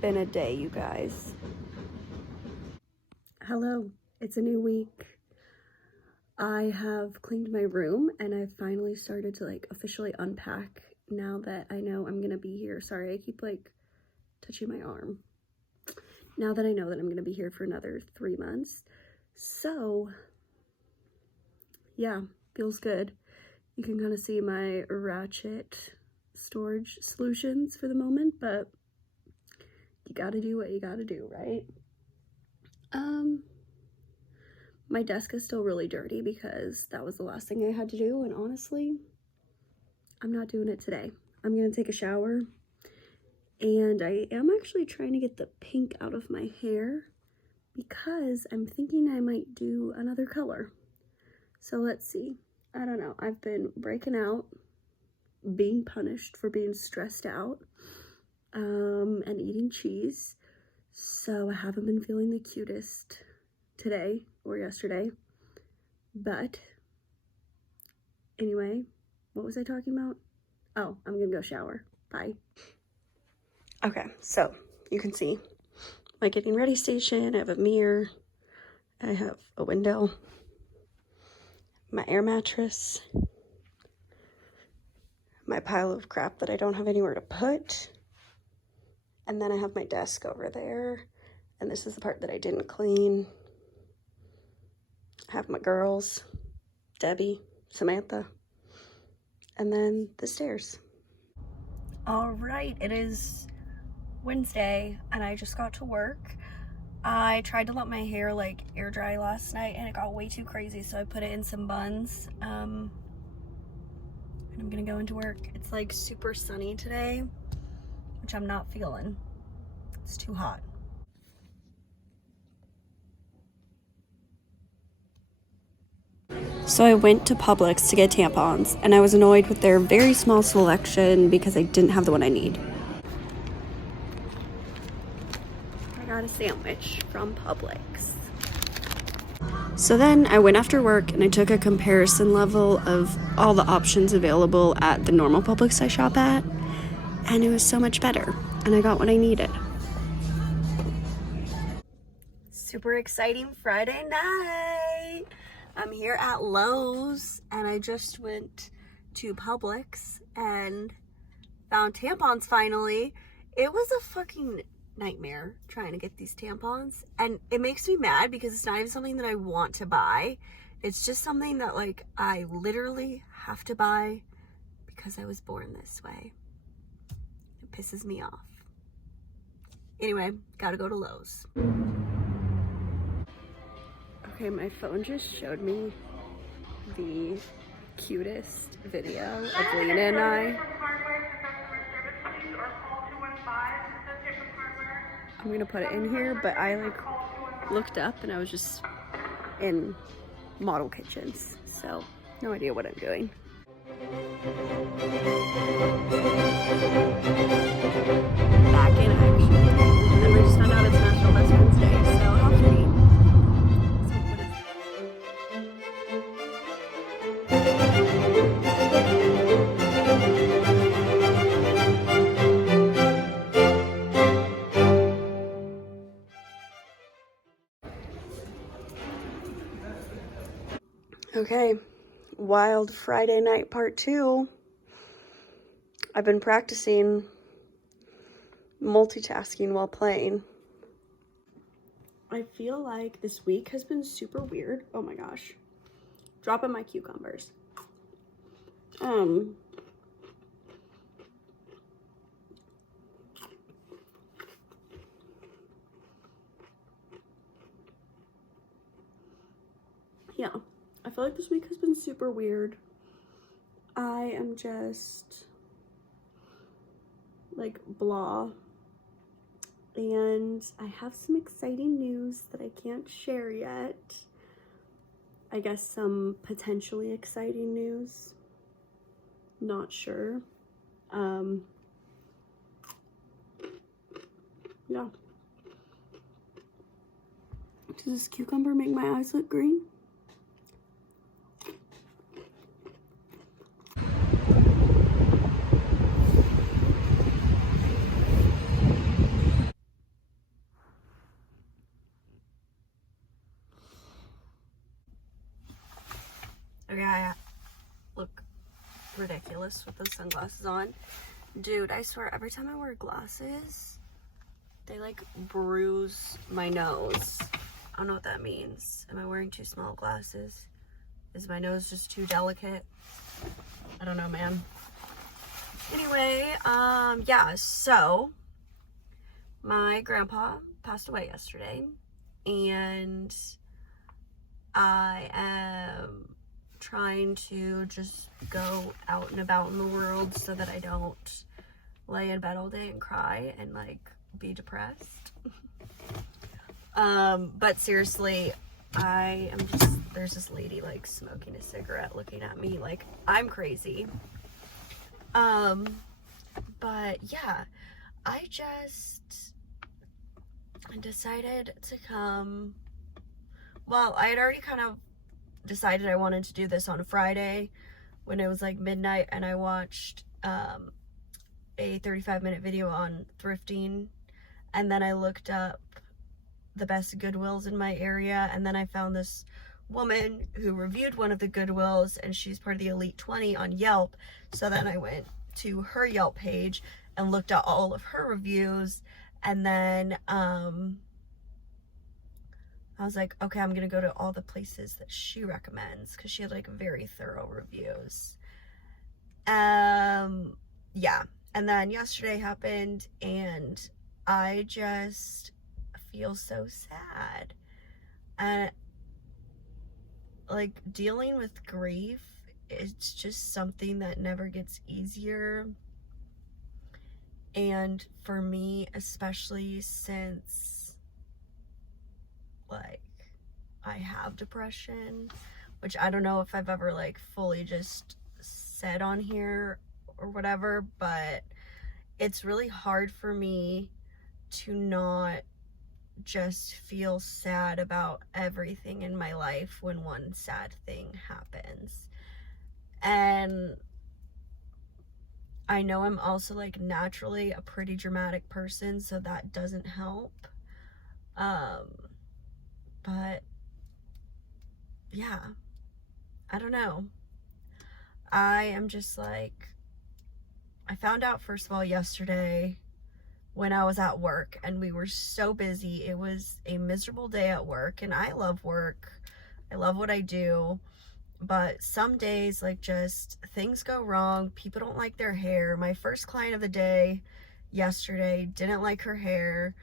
been a day, you guys. Hello, it's a new week. I have cleaned my room and I've finally started to like officially unpack now that I know I'm gonna be here. Sorry, I keep like touching my arm. Now that I know that I'm gonna be here for another 3 months. So yeah, feels good. You can kind of see my ratchet storage solutions for the moment, but you gotta do what you gotta do, right? My desk is still really dirty because that was the last thing I had to do, and honestly, I'm not doing it today. I'm gonna take a shower, and I am actually trying to get the pink out of my hair because I'm thinking I might do another color. So let's see. I don't know. I've been breaking out, being punished for being stressed out, and eating cheese. So I haven't been feeling the cutest today or yesterday. But anyway, what was I talking about? Oh, I'm gonna go shower. Bye. Okay, so you can see my getting ready station. I have a mirror. I have a window. My air mattress. My pile of crap that I don't have anywhere to put. And then I have my desk over there. And this is the part that I didn't clean. I have my girls, Debbie, Samantha, and then the stairs. All right, it is Wednesday and I just got to work. I tried to let my hair like air dry last night and it got way too crazy, so I put it in some buns. And I'm gonna go into work. It's like super sunny today, which I'm not feeling. It's too hot. So I went to Publix to get tampons, and I was annoyed with their very small selection because I didn't have the one I need. I got a sandwich from Publix. So then I went after work and I took a comparison level of all the options available at the normal Publix I shop at, and it was so much better, and I got what I needed. Super exciting Friday night! I'm here at Lowe's and I just went to Publix and found tampons finally. It was a fucking nightmare trying to get these tampons, and it makes me mad because it's not even something that I want to buy. It's just something that like I literally have to buy because I was born this way. It pisses me off. Anyway, gotta go to Lowe's. Okay, my phone just showed me the cutest video of Lena and I. I'm gonna put it in here, but I like looked up and I was just in model kitchens, so no idea what I'm doing. Back in action. And we just found out it's National Best Friends Day, so how sweet. Okay, Wild Friday Night Part 2. I've been practicing multitasking while playing. I feel like this week has been super weird. Oh my gosh. Dropping my cucumbers. Yeah. I feel like this week has been super weird. I am just like blah. And I have some exciting news that I can't share yet. I guess some potentially exciting news. Not sure. Yeah. Does this cucumber make my eyes look green? ridiculous with those sunglasses on. Dude, I swear, every time I wear glasses, they like bruise my nose. I don't know what that means. Am I wearing too small glasses? Is my nose just too delicate? I don't know, man. Anyway, yeah, so my grandpa passed away yesterday, and I am trying to just go out and about in the world so that I don't lay in bed all day and cry and like be depressed. But seriously, there's this lady like smoking a cigarette looking at me like I'm crazy. But yeah, I just decided to come. Well, I had already kind of decided I wanted to do this on a Friday when it was like midnight, and I watched a 35-minute video on thrifting, and then I looked up the best Goodwills in my area, and then I found this woman who reviewed one of the Goodwills, and she's part of the Elite 20 on Yelp. So then I went to her Yelp page and looked at all of her reviews, and then I was like, okay, I'm gonna go to all the places that she recommends, because she had like very thorough reviews. Yeah, and then yesterday happened, and I just feel so sad. And like, dealing with grief, it's just something that never gets easier. And for me, especially since like I have depression, which I don't know if I've ever like fully just said on here or whatever, but it's really hard for me to not just feel sad about everything in my life when one sad thing happens. And I know I'm also like naturally a pretty dramatic person, so that doesn't help. But yeah, I don't know. I am just like, I found out first of all yesterday when I was at work, and we were so busy. It was a miserable day at work, and I love work. I love what I do. But some days, like, just things go wrong. People don't like their hair. My first client of the day yesterday didn't like her hair.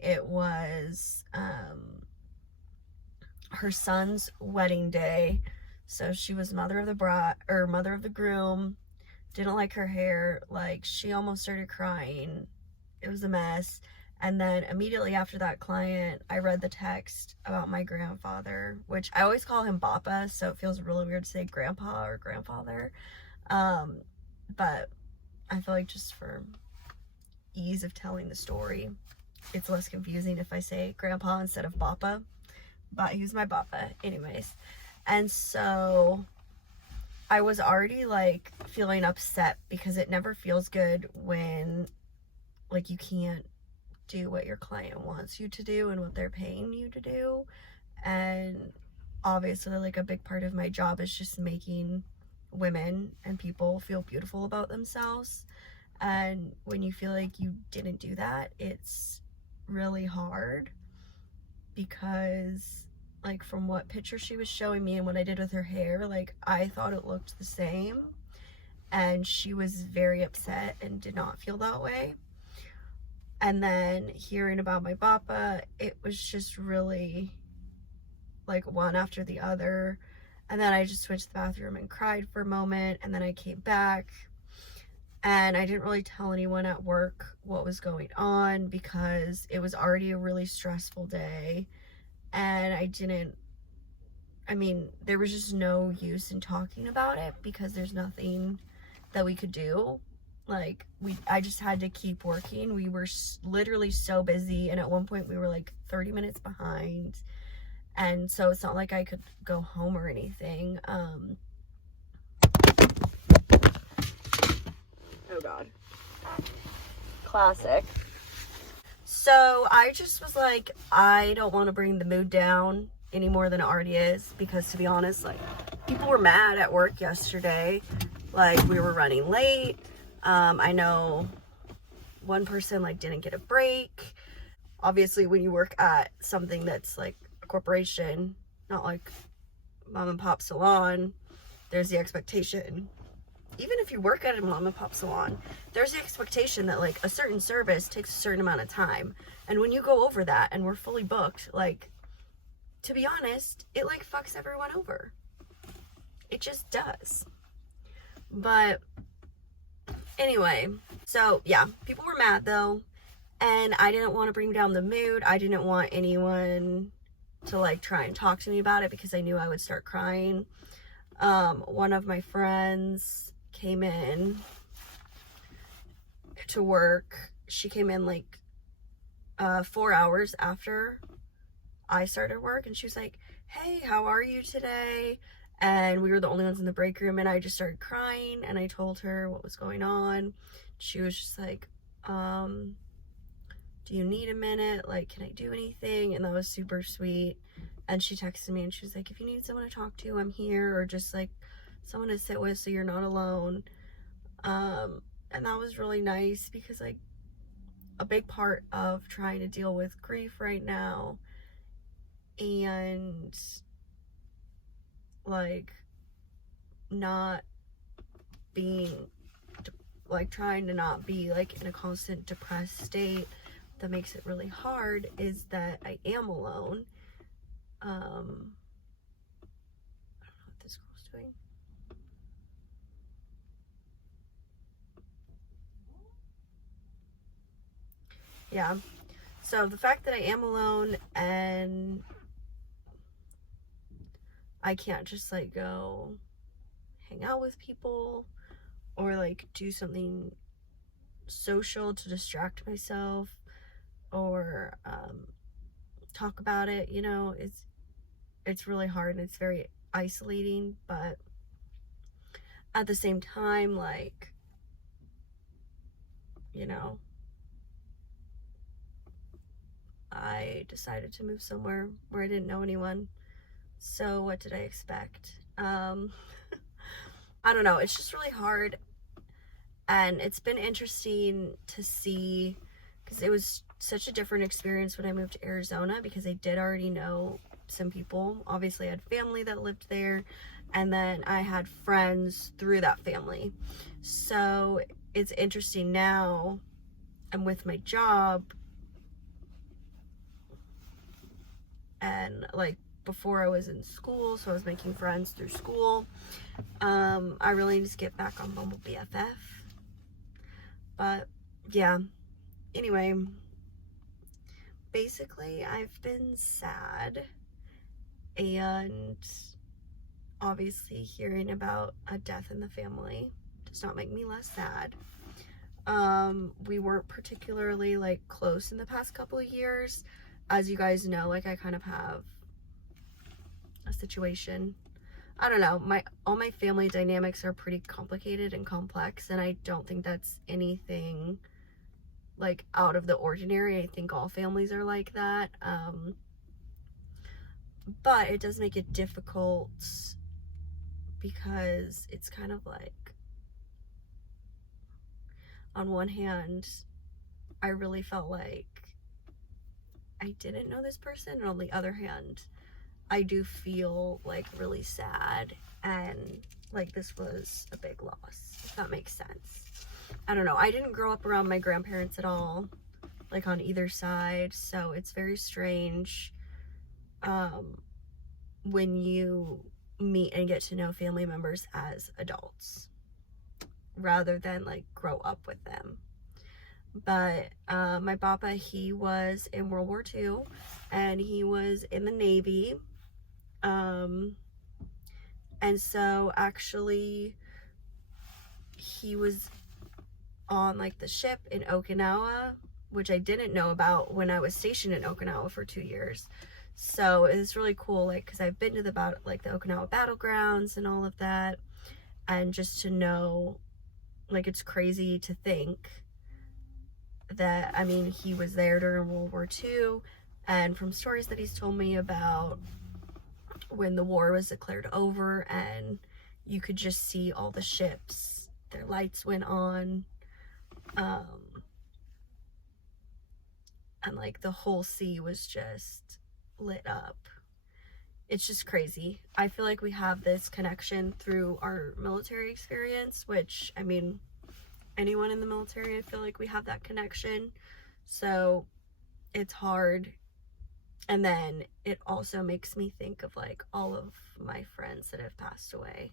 It was her son's wedding day. So she was mother of the bride, or mother of the groom. Didn't like her hair. Like, she almost started crying. It was a mess. And then immediately after that client, I read the text about my grandfather, which I always call him Papa, so it feels really weird to say grandpa or grandfather. But I feel like just for ease of telling the story, it's less confusing if I say grandpa instead of Papa. But he was my Papa anyways. And so I was already like feeling upset, because it never feels good when like you can't do what your client wants you to do and what they're paying you to do. And obviously, like, a big part of my job is just making women and people feel beautiful about themselves. And when you feel like you didn't do that, it's really hard, because like from what picture she was showing me and what I did with her hair, like I thought it looked the same, and she was very upset and did not feel that way. And then hearing about my Papa, it was just really like one after the other. And then I just went to the bathroom and cried for a moment, and then I came back, and I didn't really tell anyone at work what was going on, because it was already a really stressful day. And there was just no use in talking about it, because there's nothing that we could do. Like, I just had to keep working. We were literally so busy, and at one point we were like 30 minutes behind, and so it's not like I could go home or anything. Oh god, classic. So I just was like, I don't want to bring the mood down any more than it already is, because to be honest, like, people were mad at work yesterday, Like, we were running late. I know one person like didn't get a break. Obviously, when you work at something that's like a corporation, not like mom and pop salon, there's the expectation. Even if you work at a mom and pop salon, there's the expectation that like a certain service takes a certain amount of time. And when you go over that and we're fully booked, like, to be honest, it like fucks everyone over. It just does. But anyway, so yeah, people were mad though. And I didn't want to bring down the mood. I didn't want anyone to like try and talk to me about it because I knew I would start crying. One of my friends came in to work. She came in like 4 hours after I started work, and she was like, "Hey, how are you today?" And we were the only ones in the break room, and I just started crying, and I told her what was going on. She was just like, do you need a minute? Like, can I do anything? And that was super sweet. And she texted me and she was like, if you need someone to talk to, I'm here, or just like someone to sit with so you're not alone. And that was really nice because like a big part of trying to deal with grief right now and like not being like trying to not be like in a constant depressed state that makes it really hard is that I am alone. I don't know what this girl's doing. Yeah, so the fact that I am alone and I can't just like go hang out with people or like do something social to distract myself or talk about it, you know, it's really hard and it's very isolating. But at the same time, like, you know, I decided to move somewhere where I didn't know anyone. So what did I expect? I don't know. It's just really hard. And it's been interesting to see because it was such a different experience when I moved to Arizona because I did already know some people. Obviously, I had family that lived there, and then I had friends through that family. So it's interesting now. I'm with my job, and like before I was in school, so I was making friends through school. I really need to get back on Bumble BFF. But yeah, anyway, basically I've been sad, and obviously hearing about a death in the family does not make me less sad. We weren't particularly like close in the past couple of years. As you guys know, like I kind of have a situation. I don't know, all my family dynamics are pretty complicated and complex, and I don't think that's anything like out of the ordinary. I think all families are like that. But it does make it difficult because it's kind of like, on one hand, I really felt like I didn't know this person, and on the other hand, I do feel like really sad and like this was a big loss, if that makes sense. I don't know. I didn't grow up around my grandparents at all, like on either side, so it's very strange when you meet and get to know family members as adults rather than like grow up with them. But my papa, he was in World War II and he was in the Navy. And so actually he was on like the ship in Okinawa, which I didn't know about when I was stationed in Okinawa for 2 years. So it's really cool, like, because I've been to the Okinawa battlegrounds and all of that, and just to know, like, it's crazy to think that, I mean, he was there during World War II, and from stories that he's told me about when the war was declared over and you could just see all the ships. Their lights went on. And like the whole sea was just lit up. It's just crazy. I feel like we have this connection through our military experience, which, I mean, anyone in the military, I feel like we have that connection. So it's hard. And then it also makes me think of like all of my friends that have passed away,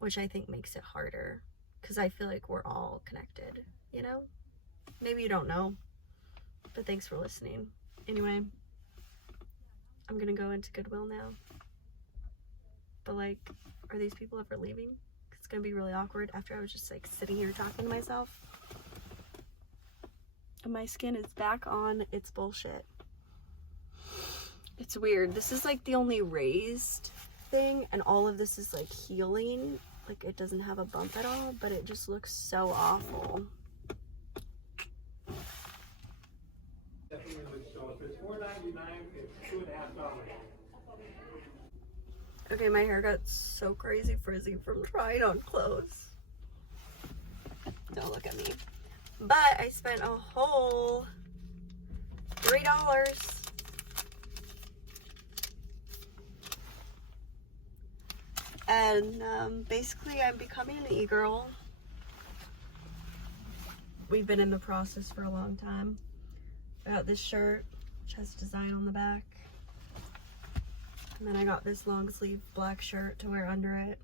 which I think makes it harder because I feel like we're all connected, you know? Maybe you don't know, but thanks for listening. Anyway, I'm gonna go into Goodwill now. But like, are these people ever leaving? It's gonna be really awkward after I was just like sitting here talking to myself. And my skin is back on its bullshit. It's weird. This is like the only raised thing, and all of this is like healing. Like it doesn't have a bump at all, but it just looks so awful. So if it's $4.99, it's $2.50. Okay, my hair got so crazy frizzy from trying on clothes. Don't look at me. But I spent a whole $3. And basically I'm becoming an e-girl. We've been in the process for a long time. I got this shirt, which has design on the back. And then I got this long sleeve black shirt to wear under it.